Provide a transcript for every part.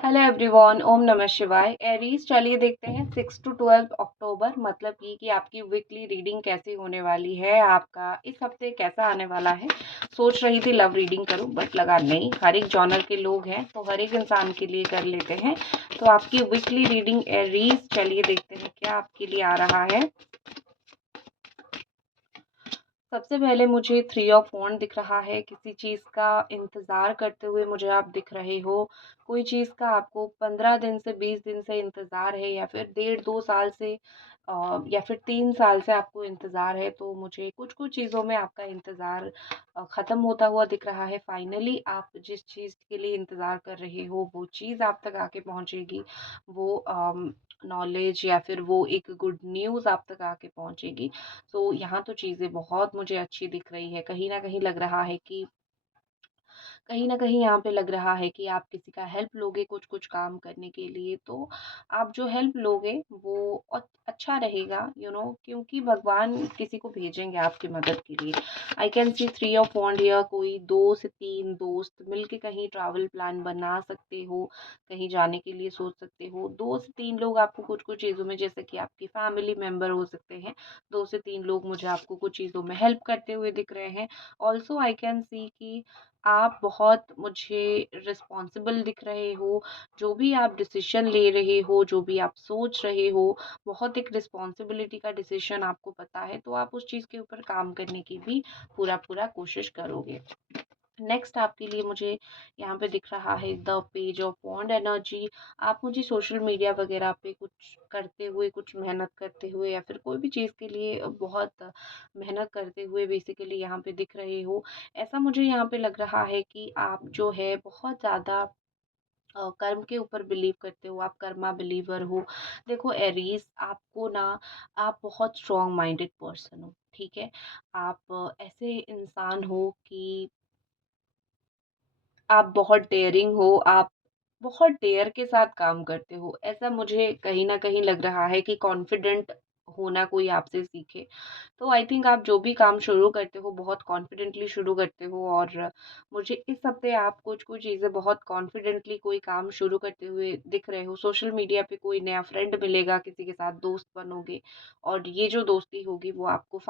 Hello everyone, ओम नमः शिवाय। Aries, चलिए देखते हैं 6 टू 12 अक्टूबर मतलब कि आपकी वीकली रीडिंग कैसी होने वाली है। आपका इस हफ्ते कैसा आने वाला है। सोच रही थी लव रीडिंग करूं बट लगा नहीं, हर एक जॉनर के लोग हैं तो हर एक इंसान के लिए कर लेते हैं। तो आपकी वीकली रीडिंग एरीज, चलिए देखते हैं क्या आपके लिए आ रहा है। सबसे पहले मुझे 3 ऑफ वॉन्ड दिख रहा है। किसी चीज़ का इंतज़ार करते हुए मुझे आप दिख रहे हो। कोई चीज़ का आपको 15 दिन से 20 दिन से इंतज़ार है, या फिर 1.5-2 साल से या फिर 3 साल से आपको इंतज़ार है। तो मुझे कुछ-कुछ चीज़ों में आपका इंतज़ार ख़त्म होता हुआ दिख रहा है। फाइनली आप जिस चीज़ के लिए इंतज़ार कर रहे हो वो चीज़ आप तक आके पहुँचेगी। वो नॉलेज या फिर वो एक गुड न्यूज़ आप तक आके पहुँचेगी। तो यहाँ तो चीज़ें बहुत मुझे अच्छी दिख रही है। कहीं न कहीं लग रहा है कि कहीं न कहीं यहाँ पे लग रहा है कि आप किसी का हेल्प लोगे कुछ-कुछ काम करने के लिए, तो आप जो हेल्प लोगे वो अच्छा रहेगा, क्योंकि भगवान किसी को भेजेंगे आपकी मदद के लिए। I can see 3 of wands here. कोई 2 से 3 दोस्त मिलके कहीं ट्रैवल प्लान बना सकते हो, कहीं जाने के लिए सोच सकते हो। 2 से 3 लोग आपको कुछ-कुछ चीज़ों में, जैसे कि आपके फैमिली मेंबर हो सकते हैं, 2 से 3 लोग मुझे आपको कुछ चीज़ों में हेल्प करते हुए दिख रहे हैं। ऑल्सो आई कैन सी कि आप बहुत मुझे रिस्पॉन्सिबल दिख रहे हो। जो भी आप डिसीजन ले रहे हो, जो भी आप सोच रहे हो, बहुत एक रिस्पॉन्सिबिलिटी का डिसीजन आपको पता है, तो आप उस चीज़ के ऊपर काम करने की भी पूरा-पूरा कोशिश करोगे। नेक्स्ट आपके लिए मुझे यहाँ पे दिख रहा है the page of wands energy. आप मुझे सोशल मीडिया वगैरह पे कुछ करते हुए, कुछ मेहनत करते हुए, या फिर कोई भी चीज़ के लिए बहुत मेहनत करते हुए बेसिकली यहाँ पे दिख रहे हो। ऐसा मुझे यहाँ पे लग रहा है कि आप जो है बहुत ज़्यादा कर्म के ऊपर बिलीव करते हो, आप कर्मा बिलीवर हो। देखो एरीज, आपको ना, आप बहुत स्ट्रॉन्ग माइंडेड पर्सन हो, ठीक है। आप ऐसे इंसान हो कि आप बहुत डेयरिंग हो, आप बहुत डेयर के साथ काम करते हो। ऐसा मुझे कहीं न कहीं लग रहा है कि कॉन्फिडेंट होना कोई आपसे सीखे। तो आई थिंक आप जो भी काम शुरू करते हो बहुत कॉन्फिडेंटली शुरू करते हो, और मुझे इस हफ्ते आप कुछ-कुछ चीज़ें बहुत कॉन्फिडेंटली कोई काम शुरू करते हुए दिख रहे हो। सोशल मीडिया पे कोई नया फ्रेंड मिलेगा, किसी के साथ दोस्त बनोगे, और ये जो दोस्ती होगी वो आपको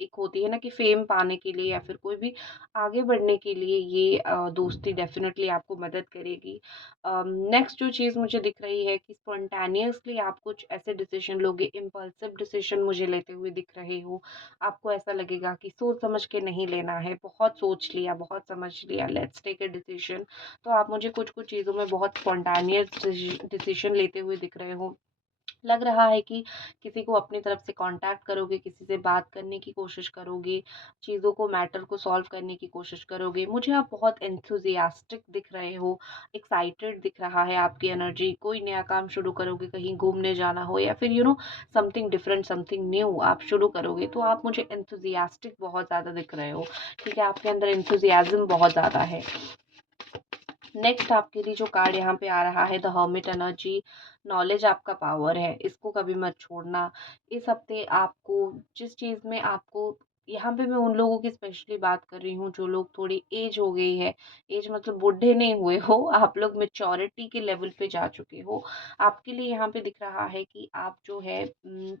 एक होती है ना कि फ़ेम पाने के लिए या फिर कोई भी आगे बढ़ने के लिए, ये दोस्ती डेफ़िनेटली आपको मदद करेगी। नेक्स्ट जो चीज़ मुझे दिख रही है कि स्पॉन्टेनियसली आप कुछ ऐसे डिसीज़न लोगे, इम्पल्सिव डिसीज़न मुझे लेते हुए दिख रहे हो। आपको ऐसा लगेगा कि सोच समझ के नहीं लेना है, बहुत सोच लिया, बहुत समझ लिया, लेट्स टेक अ डिसीज़न। तो आप मुझे कुछ-कुछ चीज़ों में बहुत स्पॉन्टेनियस डिसीज़न लेते हुए दिख रहे हो। लग रहा है कि किसी को अपनी तरफ से कांटेक्ट करोगे, किसी से बात करने की कोशिश करोगे, चीज़ों को, मैटर को सॉल्व करने की कोशिश करोगे। मुझे आप बहुत एंथुसियास्टिक दिख रहे हो, एक्साइटेड दिख रहा है आपकी एनर्जी। कोई नया काम शुरू करोगे, कहीं घूमने जाना हो, या फिर समथिंग डिफरेंट, समथिंग न्यू आप शुरू करोगे, तो आप मुझे एंथुसियास्टिक बहुत ज़्यादा दिख रहे हो। ठीक है, आपके अंदर एंथुसियाज़्म बहुत ज़्यादा है। नेक्स्ट आपके लिए जो कार्ड यहाँ पे आ रहा है द हर्मिट एनर्जी। नॉलेज आपका पावर है, इसको कभी मत छोड़ना। इस हफ्ते आपको जिस चीज़ में आपको, यहाँ पे मैं उन लोगों की स्पेशली बात कर रही हूँ जो लोग थोड़ी एज हो गई है। एज मतलब बूढ़े नहीं हुए हो, आप लोग मेच्योरिटी के लेवल पे जा चुके हो। आपके लिए यहाँ पे दिख रहा है कि आप जो है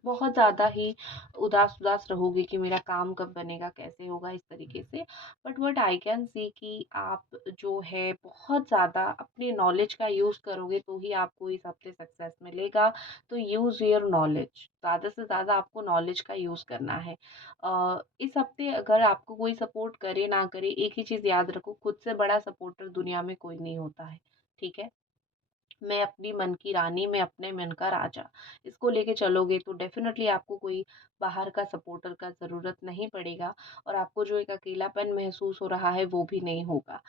बहुत ज़्यादा ही उदास उदास रहोगे कि मेरा काम कब बनेगा, कैसे होगा, इस तरीके से। बट व्हाट आई कैन सी कि आप जो है बहुत ज़्यादा अपने नॉलेज का यूज़ करोगे तो ही आपको इस हफ्ते सक्सेस मिलेगा। तो यूज़ योर नॉलेज, ज़्यादा से ज़्यादा आपको नॉलेज का यूज़ करना है। इस हफ्ते अगर आपको कोई सपोर्ट करे ना करे, एक ही चीज़ याद रखो, खुद से बड़ा सपोर्टर दुनिया में कोई नहीं होता है। ठीक है, मैं अपनी मन की रानी, मैं अपने मन का राजा। इसको लेके चलोगे तो डेफ़िनेटली आपको कोई बाहर का सपोर्टर का ज़रूरत नहीं पड़ेगा, और आपको जो एक अकेलापन महसूस हो रहा है वो भी नहीं होगा।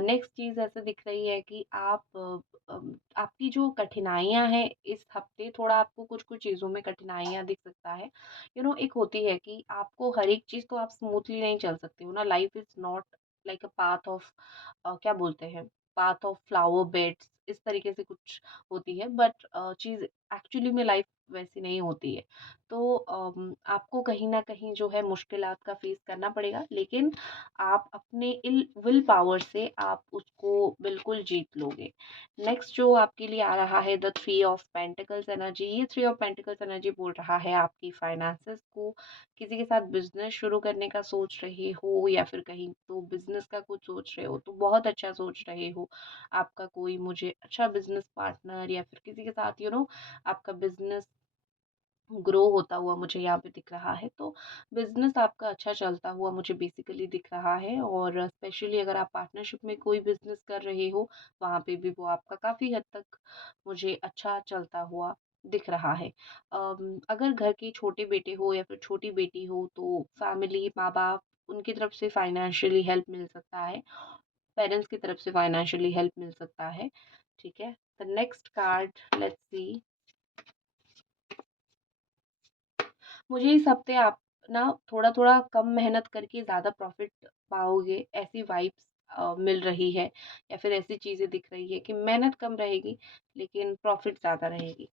नेक्स्ट चीज़ ऐसे दिख रही है कि आपकी जो कठिनाइयाँ हैं इस हफ़्ते, थोड़ा आपको कुछ-कुछ चीज़ों में कठिनाइयाँ दिख सकता है। एक होती है कि आपको हर एक चीज़ तो आप स्मूथली नहीं चल सकते हो ना, life is not like a path of क्या बोलते हैं, पाथ ऑफ फ्लावर बेड्स। इस तरीके से कुछ होती है, बट चीज़ एक्चुअली में लाइफ वैसी नहीं होती है। तो आपको कहीं न कहीं जो है मुश्किलात का फेस करना पड़ेगा, लेकिन आप अपने इल विल पावर से आप उसको बिल्कुल जीत लोगे। नेक्स्ट जो आपके लिए आ रहा है the three of pentacles energy. ये थ्री ऑफ पेंटिकल्स एनर्जी बोल रहा है आपकी फाइनेंसेस को, किसी के साथ बिजनेस शुरू करने का सोच रहे हो या फिर कहीं तो बिजनेस का कुछ सोच रहे हो तो बहुत अच्छा सोच रहे हो। आपका कोई मुझे अच्छा बिजनेस पार्टनर या फिर किसी के साथ आपका बिजनेस ग्रो होता हुआ मुझे यहाँ पे दिख रहा है। तो बिज़नेस आपका अच्छा चलता हुआ मुझे बेसिकली दिख रहा है, और स्पेशली अगर आप पार्टनरशिप में कोई बिज़नेस कर रहे हो, वहाँ पे भी वो आपका काफ़ी हद तक मुझे अच्छा चलता हुआ दिख रहा है। अगर घर के छोटे बेटे हो या फिर छोटी बेटी हो तो फैमिली, माँ-बाप उनकी तरफ से फाइनेंशियली हेल्प मिल सकता है। पेरेंट्स की तरफ से फाइनेंशियली हेल्प मिल सकता है। ठीक है? The next card let's see. मुझे इस हफ्ते आप ना थोड़ा-थोड़ा कम मेहनत करके ज़्यादा प्रॉफ़िट पाओगे, ऐसी वाइब्स मिल रही है, या फिर ऐसी चीज़ें दिख रही है कि मेहनत कम रहेगी लेकिन प्रॉफ़िट ज़्यादा रहेगी।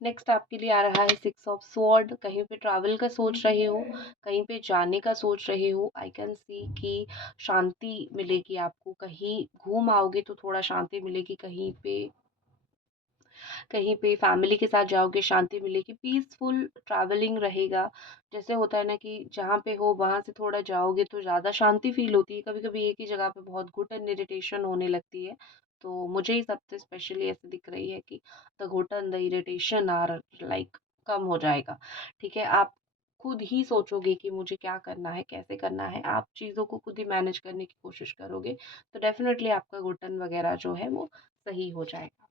नेक्स्ट आपके लिए आ रहा है सिक्स ऑफ स्वॉर्ड। कहीं पे ट्रैवल का सोच रहे हो, कहीं पे जाने का सोच रहे हो। आई कैन सी कि शांति मिलेगी आपको, कहीं घूम आओगे तो थोड़ा शांति मिलेगी, कहीं पे फैमिली के साथ जाओगे शांति मिलेगी, पीसफुल ट्रैवलिंग रहेगा। जैसे होता है ना कि जहाँ पे हो वहाँ से थोड़ा जाओगे तो ज़्यादा शांति फ़ील होती है, कभी-कभी एक ही जगह पे बहुत घुटन, इरिटेशन होने लगती है। तो मुझे इस हफ्ते स्पेशली ऐसे दिख रही है कि द घुटन, द इरिटेशन आर लाइक कम हो जाएगा। ठीक है? आप खुद ही सोचोगे कि मुझे क्या करना है, कैसे करना है, आप चीज़ों को खुद ही मैनेज करने की कोशिश करोगे, तो डेफ़िनेटली आपका घुटन वग़ैरह जो है वो सही हो जाएगा।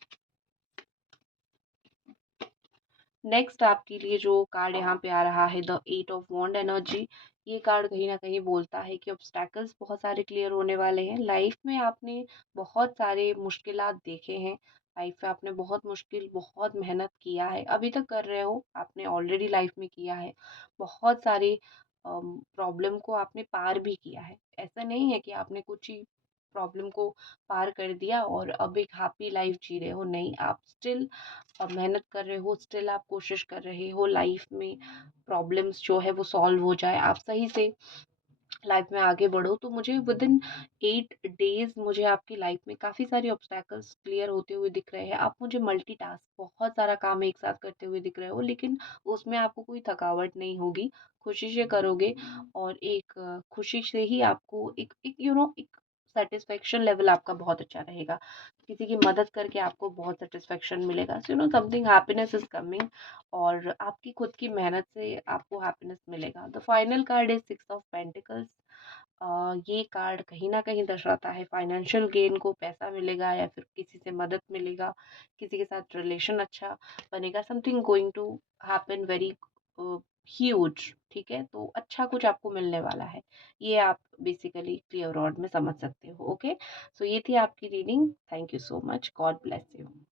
नेक्स्ट आपके लिए जो कार्ड यहाँ पे आ रहा है the eight of wands energy. ये कार्ड कहीं ना कहीं बोलता है कि ऑब्स्टैकल्स बहुत सारे क्लियर होने वाले हैं लाइफ में। आपने बहुत सारे मुश्किलात देखे हैं, लाइफ में आपने बहुत मेहनत किया है, अभी तक कर रहे हो, आपने ऑलरेडी लाइफ में किया है। बहुत सारे प्रॉब्लम को आपने पार भी किया है। ऐसा नहीं है कि आपने कुछ ही प्रॉब्लम को पार कर दिया और अब एक हैप्पी लाइफ जी रहे हो, नहीं, आप स्टिल मेहनत कर रहे हो, स्टिल आप कोशिश कर रहे हो लाइफ में प्रॉब्लम्स जो है वो सॉल्व हो जाए, आप सही से लाइफ में आगे बढ़ो। तो मुझे विदिन 8 डेज मुझे आपकी लाइफ में काफ़ी सारे ऑब्स्टैकल्स क्लियर होते हुए दिख रहे हैं। आप मुझे मल्टीटास्क बहुत सारा काम एक साथ करते हुए दिख रहे हो, लेकिन उसमें आपको कोई थकावट नहीं होगी, खुशी से करोगे, और एक खुशी से ही आपको एक एक एक सेटिस्फेक्शन लेवल आपका बहुत अच्छा रहेगा। किसी की मदद करके आपको बहुत सेटिस्फेक्शन मिलेगा, so something happiness is coming, और आपकी खुद की मेहनत से आपको हैप्पीनेस मिलेगा। The final card is six of pentacles. ये कार्ड कहीं न कहीं दर्शाता है फाइनेंशियल गेन को, पैसा मिलेगा या फिर किसी से मदद मिलेगा, किसी के साथ रिलेशन अच्छा बनेगा, something going to happen very huge. ठीक है? तो अच्छा कुछ आपको मिलने वाला है। ये आप बेसिकली क्लियर वर्ड में समझ सकते हो। ओके? सो ये थी आपकी reading. Thank you so much. God bless you.